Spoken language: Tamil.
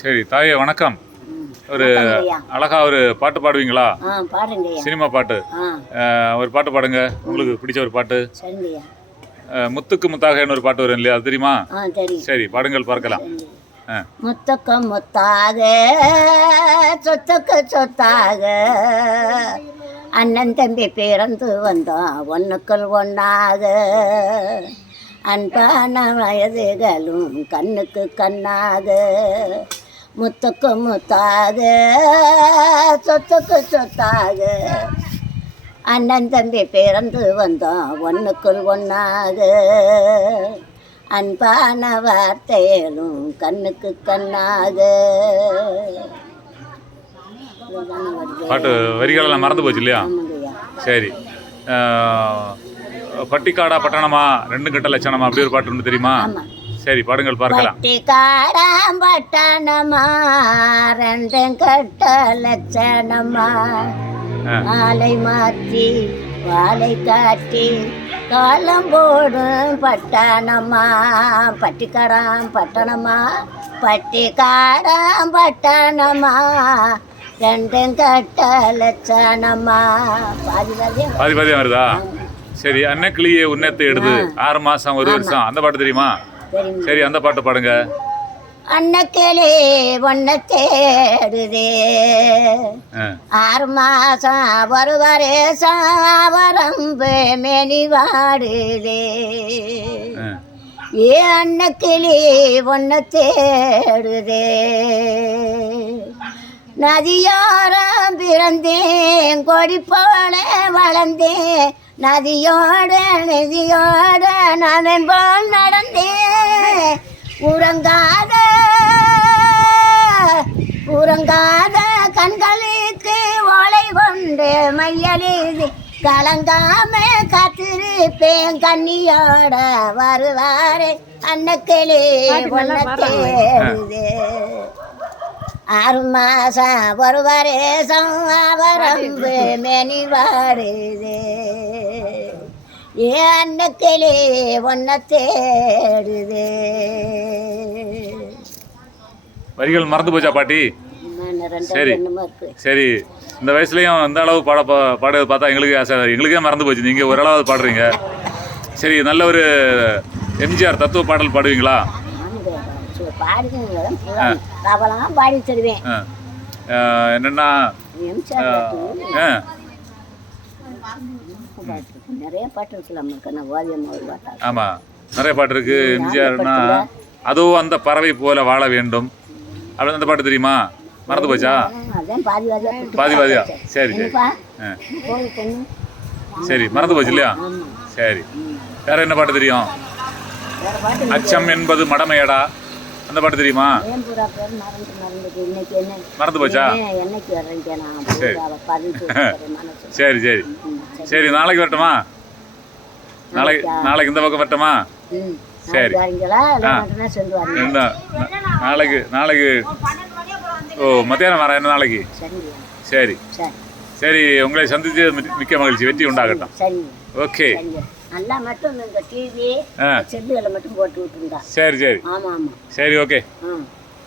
சரி தாயே வணக்கம். ஒரு அழகா ஒரு பாட்டு பாடுவீங்களா? சினிமா பாட்டு ஒரு பாட்டு பாடுங்க, உங்களுக்கு பிடிச்ச ஒரு பாட்டு. முத்துக்கு முத்தாக ஒரு பாட்டு வரும் இல்லையா, அது தெரியுமா? சரி பாடுங்கள் பார்க்கலாம். முத்துக்கு முத்தாக சொத்துக்கு சொத்தாக அண்ணன் தம்பி பிறந்து வந்தோம் ஒன்றுக்குள் ஒன்றாக. அன்பான வயதுகளும் கண்ணுக்கு கண்ணாக. முத்துக்கு முத்தாக சொத்துக்கு சொத்தாக அண்ணன் தம்பி பிறந்து வந்தோம் ஒன்றுக்குள் ஒன்றாக. அன்பான வார்த்தைகளும் கண்ணுக்கு கண்ணாக. பாட்டு வரிகளெல்லாம் மறந்து போச்சு இல்லையா? சரி. பட்டிக்காடா பட்டணமா ரெண்டும் கட்ட லட்சணமா அப்படி ஒரு பாட்டு ஒன்று தெரியுமா? சரி பாடுங்கள் பார்க்கலாம். பட்டிக்காடா பட்டணமா ரெண்டும் கட்ட லட்சணமா ஆலை மாற்றி வாழை காட்டி காலம் போடும் பட்டணமா. பட்டிக்காடாம் பட்டணமா பட்டிக்காடாம் பட்டணமா ரெண்டும் கட்ட லட்சணமா. பாதி பாதியா வருதா? சரி. அன்னக்கிளியே உன்னத்தை எடுது 6 மாசம் 1 வருஷம் அந்த பாட்டு தெரியுமா? சரி அந்த பாட்டு பாடுங்க. அன்னக்கிளி ஒன்ன தேடுதே 6 மாசம் 1 வருஷம் வரம்பு மெனி வாடுதே. ஏ அன்னக்கிளி ஒன்ன தேடுதே. நதியோரம் பிறந்தேன் கொடி போல வளர்ந்தேன் நதியோட நதியோட நான் போல் நடந்தேன். உறங்காத உறங்காத கண்களுக்கு ஓலை கொண்டு மையலிது கலங்காம காத்திருப்பேன் கண்ணியோட வருவாரே அன்னக்கிளி ஒன்னத்தேடுது 6 மாசம் 1 வருஷம் வரம்பு மெனி வாடுது. ஏன் அன்னக்கிளி ஒன்ன தேடுது. வரிகள் மறந்து போச்சா பாட்டி? சரி சரி. இந்த வயசுலயும் இந்த அளவு பாடுறது பார்த்தா எங்களுக்கு ஆசை. எங்களுக்கே மறந்து போச்சு, நீங்க ஓரளவு பாடுறீங்க. சரி நல்ல ஒரு எம்ஜிஆர் தத்துவ பாடல் பாடுவீங்களா? என்னன்னா நிறைய பாட்டு இருக்கு. ஆமா நிறைய பாட்டு இருக்கு. எம்ஜிஆர்னா அதுவும் அந்த பறவை போல வாழ வேண்டும் அப்படின்னு அந்த பாட்டு தெரியுமா? மறந்து போச்சா? பாதி பாதியா? சரி சரி சரி மறந்து போச்சு இல்லையா? சரி வேற என்ன பாட்டு தெரியும்? அச்சம் என்பது மடமையடா அந்த பாட்டு தெரியுமா? மறந்து போச்சா? சரி சரி சரி சரி. நாளைக்கு வரட்டுமா? நாளைக்கு இந்த பக்கம் வரட்டுமா? சரி நாளைக்கு ஓ மத்தியானம் வரேன் என்ன நாளைக்கு? சரி சரி. உங்களை சந்தித்து மிக்க மகிழ்ச்சி. வெற்றி உண்டாகட்டும். ஓகே. நல்லா மட்டும் இந்த டிவி செல்லுகளை மட்டும் போட்டு விட்டுருந்தா. சரி சரி ஆமா ஆமா சரி ஓகே.